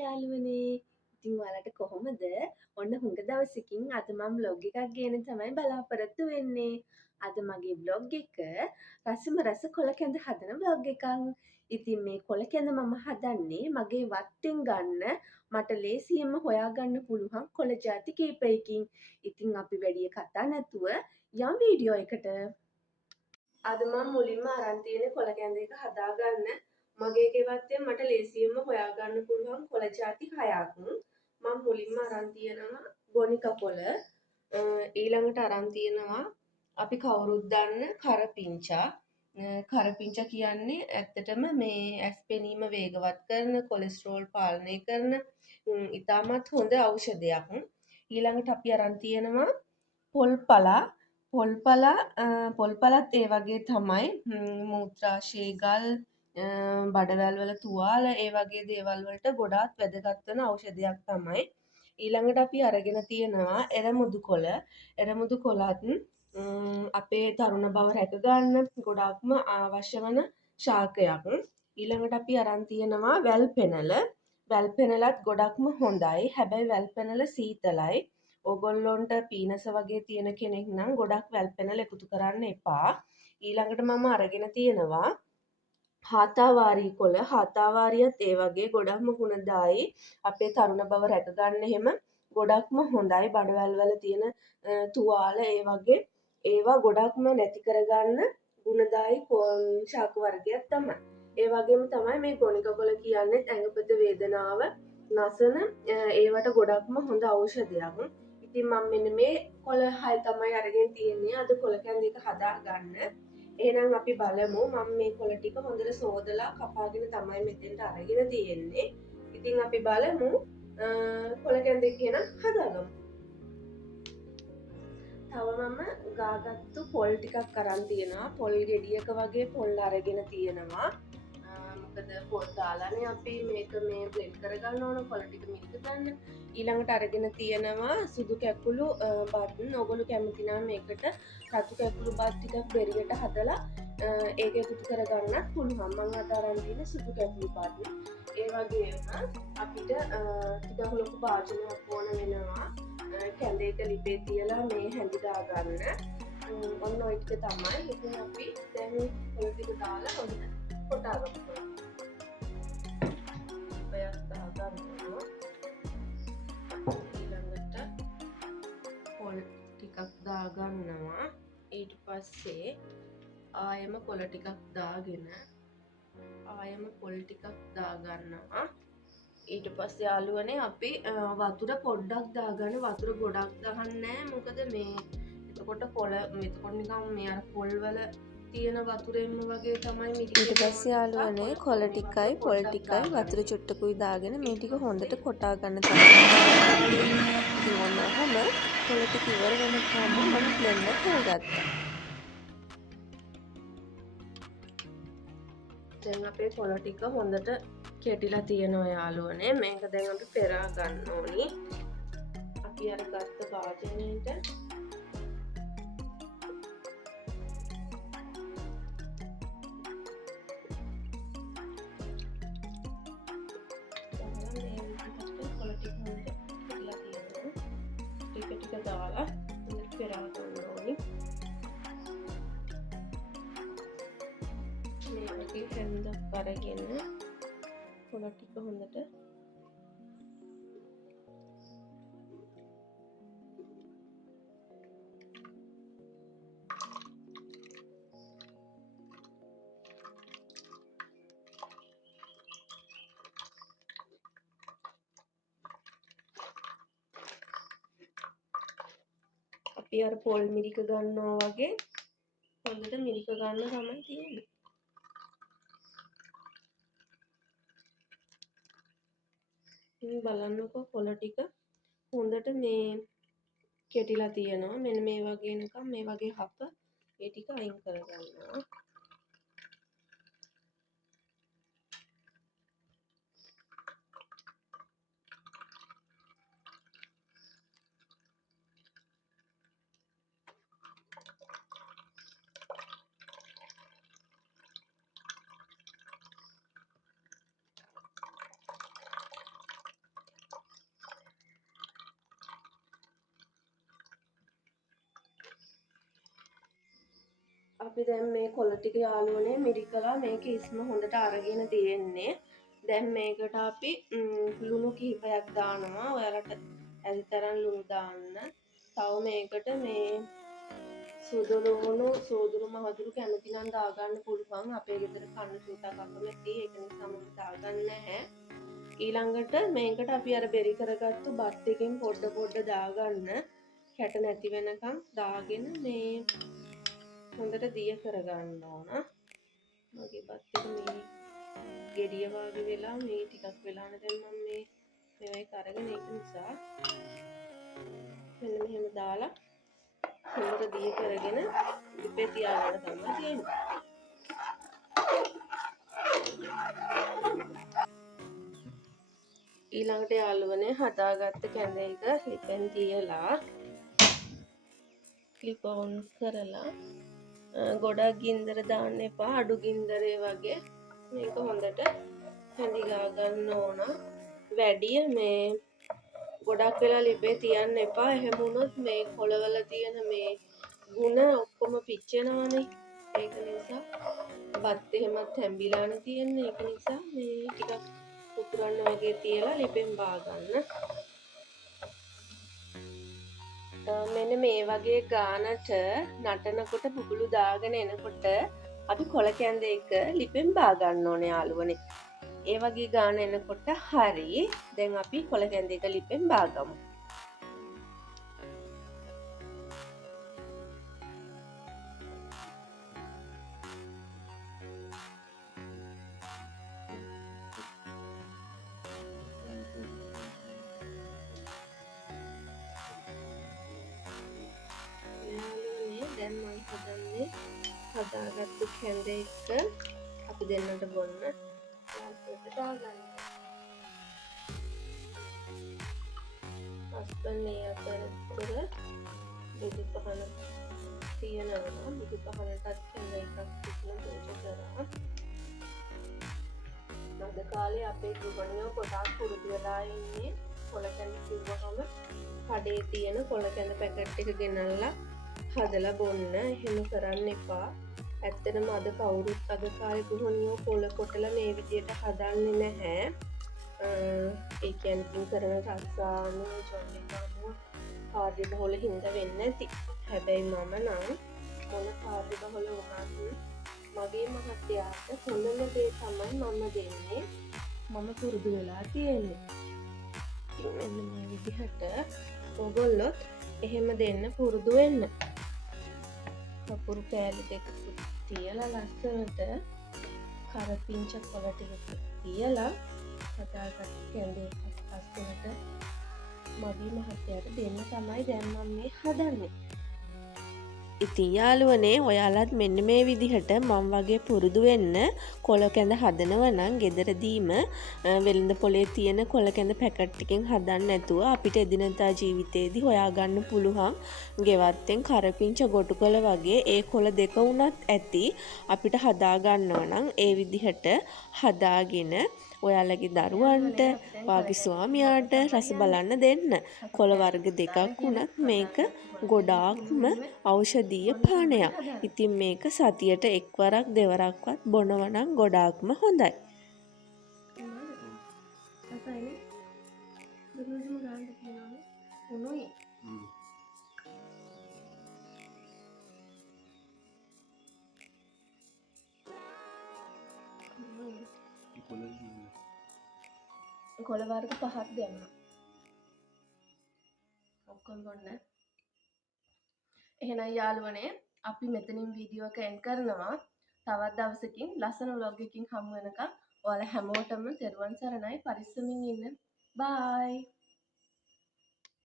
යාළුවනේ. ඉතින් ඔයාලට කොහොමද? ඔන්න හුඟ දවසකින් අද මම vlog එකක් ගේන්න තමයි බලාපොරොත්තු වෙන්නේ. අද මගේ vlog එක රසම රස කොළ කැඳ හදන vlog එකක්. ඉතින් මේ කොළ කැඳ මම හදන්නේ මගේ වත්තෙන් ගන්න මට ලේසියෙන්ම හොයාගන්න පුළුවන් කොළ ಜಾති කීපයකින්. ඉතින් අපි වැඩි කතා නැතුව යම් වීඩියෝ එකට. අද මම මුලින්ම අරන් තියෙන කොළ කැඳ එක හදාගන්න මගේ ගෙවත්තෙන් මට ලේසියෙන්ම හොයාගන්න පුළුවන් කොළ ಜಾති 6ක්. මම මුලින්ම අරන් තියෙනවා ගොනික කොළ. ඊළඟට අරන් තියෙනවා අපි කවුරුත් දන්න කරපිංචා. කරපිංචා කියන්නේ ඇත්තටම මේ ඇස් පෙනීම වේගවත් කරන, කොලෙස්ටරෝල් පාලනය කරන ඉතාමත් හොඳ ඖෂධයක්. ඊළඟට අපි අරන් තියෙනවා පොල්පලා. පොල්පලත් ඒ වගේ තමයි මූත්‍රාශය ගල් බඩවැල් වල තුවාල ඒ වගේ දේවල් වලට ගොඩාක් වැදගත් වෙන ඖෂධයක් තමයි. ඊළඟට අපි අරගෙන තියෙනවා එරමුදු කොළ. එරමුදු කොළත් අපේ තරුණ බව රැක ගන්න ගොඩාක්ම අවශ්‍ය වන ශාකයක්. ඊළඟට අපි අරන් තියෙනවා වැල් පෙනල. වැල් පෙනලත් ගොඩක්ම හොඳයි. හැබැයි වැල් පෙනල සීතලයි. ඕගොල්ලොන්ට පීනස වගේ තියෙන කෙනෙක් නම් ගොඩක් වැල් පෙනල එකතු කරන්න එපා. ඊළඟට මම අරගෙන තියෙනවා හාතාවාරී කොළ. හාතාවාරියත් ඒ වගේ ගොඩක්ම ගුණදායි. අපේ තරුණ බව රැක ගන්න එහෙම ගොඩක්ම හොඳයි. බඩවැල් වල තියෙන තුවාල ඒ වගේ ඒවා ගොඩක්ම නැති කරගන්න ගුණදායි ශාක වර්ගයක් තමයි. ඒ වගේම තමයි මේ ගොනික කොළ කියන්නේ ඇඟපත වේදනාව නසන ඒවට ගොඩක්ම හොඳ ඖෂධයක්. ඉතින් මම මෙන්න මේ කොළ 6 තමයි අරගෙන තියෙන්නේ අද කොළ කැඳ එක හදාගන්න. එහෙනම් අපි බලමු මම මේ කොළ ටික හොඳට සෝදලා කපාගෙන තමයි මෙතෙන්ට අරගෙන තියෙන්නේ. ඉතින් අපි බලමු කොළ කැඳ එක එහෙනම් හදාගමු. තව මම ගාගත්තු පොල් ටිකක් අරන් තියෙනවා. පොල් ගෙඩියක වගේ පොල් අරගෙන තියෙනවා. මොකද පොල් දාලානේ අපි මේක මේ බ්ලෙන්ඩ් කරගන්න ඕන කොළ ටික මිරික ගන්න. ඊළඟට අරගෙන තියෙනවා සුදු කැකුළු බත්. ඔයගොල්ලෝ කැමති නම් මේකට රතු කැකුළු බත් ටිකක් බෙරියට හදලා ඒක එකතු කරගන්නත් පුළුවන්. මම අද අරන් තියෙන සුදු කැකුළු බත්. ඒ වගේම අපිට ටිකක් ලොකු භාජනයක් ඕන වෙනවා. කැඳේක ලිපේ තියලා මේ හැඳි දාගන්න. ඔන්න ඔය ටික තමයි. ඉතින් අපි දැන් කොළ ටික දාලා හොඳට කොටා ගමු. ඔයක් දාගන්නවා. ඊළඟට කොළ ටිකක් දාගන්නවා. ඊට පස්සේ ආයෙම කොළ ටිකක් දාගෙන ආයෙම පොල් ටිකක් දාගන්නවා. ඊට පස්සේ යාළුවනේ අපි වතුර පොඩ්ඩක් දාගන්න. වතුර ගොඩක් දාන්නේ නැහැ. මොකද මේ එතකොට කොළ එතකොට නිකන් මේ අර පොල් වල තියෙන වතුරෙන්ම වගේ තමයි මිරික. ඊට පස්සේ යාළුවනේ කොළ ටිකයි පොල් ටිකයි වතුර චුට්ටකුයි දාගෙන මේ ටික හොඳට කොටා ගන්න තමයි. ඉතින් ඔන්නම කොළ ටික ඉවර වෙනකම් මම බ්ලෙන්ඩ් කරගත්තා. දැන් අපේ කොළ ටික හොඳට කෙටිලා තියෙනවා යාළුවනේ. මේක දැන් අපි පෙරා ගන්න ඕනි. අපි අර ගත්ත භාජනයේට කොළ ටික හොඳට කෙටිලා තියෙනවා. ටික දාලා හොඳට පෙරා ගන්න ඕනි. මේ වගේ හැන්දක් අරගෙන කොළ ටික හොඳට අපි අර පොල් මිරික ගන්නවා වගේ හොඳට මිරික ගන්න තමයි තියෙන්නේ. ඉතින් බලන්නකෝ කොළ ටික හොඳට මේ කෙටිලා තියෙනවා. මෙන්න මේ වගේ නිකන් මේ වගේ හප ඒ ටික අයින් කරගන්නවා. අපි දැන් මේ කොළ ටික යාළුවනේ මිරිකලා මේක ඉස්ම හොඳට අරගෙන තියෙන්නේ. දැන් මේකට අපි ලුණු කිහිපයක් දානවා. ඔයාලට ඇති තරම් ලුණු දාන්න. තව මේකට මේ සුදු ලුණු සෝදුරු මහදුරු කැමති නම් දාගන්න පුළුවන්. අපේ ගෙදර කන්න සූතක් අකමැති. ඒක නිසා මම දාගන්නේ නැහැ. ඊළඟට මේකට අපි අර බෙරි කරගත්තු බත් එකෙන් පොඩ දාගන්න. කැට නැති වෙනකන් දාගෙන මේ හොඳට දිය කරගන්න ඕන. මගේ බත් එක මේ ගෙඩිය වගේ වෙලා මේ ටිකක් වෙලා නැත්නම් මම මේක අරගෙන ඒක නිසා මෙන්න මෙහෙම දාලා හොඳට දිය කරගෙන ඉපේ තියාගන්න තමයි තියෙන්නේ. ඊළඟට යාළුවනේ හදාගත්ත කැඳ එක ලිපෙන් තියලා ක්ලිප් ඔන් කරලා ගොඩක් ගින්දර දාන්න එපා. අඩු ගින්දරේ වගේ මේක හොඳට හැඳිලා ගන්න ඕන. වැඩිය මේ ගොඩක් වෙලා ලිපේ තියන්න එපා. එහෙම වුණොත් මේ කොළවල තියෙන මේ ගුණ ඔක්කොම පිච්චෙනවනේ. ඒක නිසා බත් එහෙමත් හැම්බිලානේ තියෙන්නේ. ඒක නිසා මේ ටිකක් උතුරන්න වගේ තියලා ලිපෙන් බා ගන්න. මෙන්න මේ වගේ ගානට නටනකොට බුබුලු දාගෙන එනකොට අපි කොළ කැඳ එක ලිපෙන් බා ගන්න ඕනේ යාළුවනේ. ඒ වගේ ගාන එනකොට හරි. දැන් අපි කොළ කැඳ එක ලිපෙන් බාගමු. දැන් මම හදන්නේ හදාගත්තු කැඳ එක අපි දෙන්නට බොන්න ලාස්ට් දාගන්න. අස්පන්නේ අතරතුර බුදු පහන තියෙනවා. බුදු පහනටත් කැඳ එකක් තිබුණ පූජා කරා. අද කාලේ අපේ ගෘහණියෝ ගොඩාක් පුරුදු වෙලා ඉන්නේ කොළ කැඳ කිව්වහම කඩේ තියෙන කොළ කැඳ පැකට් එක ගෙනල්ලා හදලා බොන්න. එහෙම කරන්න එපා. ඇත්තටම අද කවුරුත් අද කාලේ ගෘහණියෝ කොළ කොටලා මේ විදියට හදන්නේ නැහැ. ඒ කියන්නේ කරන රස්සාන ජොලිකාම කාර්ය බහුල හින්දා වෙන්නේ නැති. හැබැයි මම නම් මොන කාර්ය බහුල වුණත් මගේ මහත්තයාට හොඳම දේ තමයි මම දෙන්නේ. මම පුරුදු වෙලා තියෙන්නේ. මෙන්න මේ විදිහට ඔයගොල්ලොත් එහෙම දෙන්න පුරුදු වෙන්න. කපුරු කෑලි දෙක තියලා ලස්සනට කරපිංච කොළ ටික තියලා හදාගත්ත කැඳ එකක් ලස්සනට මගේ මහත්තයාට දෙන්න තමයි දැන් මම මේ හදන්නේ. ඉතින් යාළුවනේ ඔයාලත් මෙන්න මේ විදිහට මම වගේ පුරුදු වෙන්න කොළ කැඳ හදනවා නම් ගෙදරදීම වෙළඳ පොලේ තියෙන කොළ කැඳ පැකට් එකෙන් හදන්න නැතුව අපිට එදිනදා ජීවිතේදී හොයාගන්න පුළුවන් ගෙවත්තෙන් කරපිංච ගොටු කොළ වගේ ඒ කොළ දෙක වුණත් ඇති අපිට හදා ගන්නවා නම් ඒ විදිහට හදාගෙන ඔයාලගේ දරුවන්ට වාගේ ස්වාමියාට රස බලන්න දෙන්න. කොළ වර්ග දෙකක් වුණත් මේක ගොඩාක්ම ඖෂධීය පානයක්. ඉතින් මේක සතියට එක්වරක් දෙවරක්වත් බොනවා නම් ගොඩාක්ම හොඳයි. කොළ වර්ග 5ක් දැම්මා. ඔක්කොම බොන්න. එහෙනම් යාළුවනේ අපි මෙතනින් වීඩියෝ එක එන්ඩ් කරනවා. තවත් දවසකින් ලස්සන vlog එකකින් හමු වෙනකම් ඔයාලා හැමෝටම තෙරුවන් සරණයි. පරිස්සමින් ඉන්න. බයි.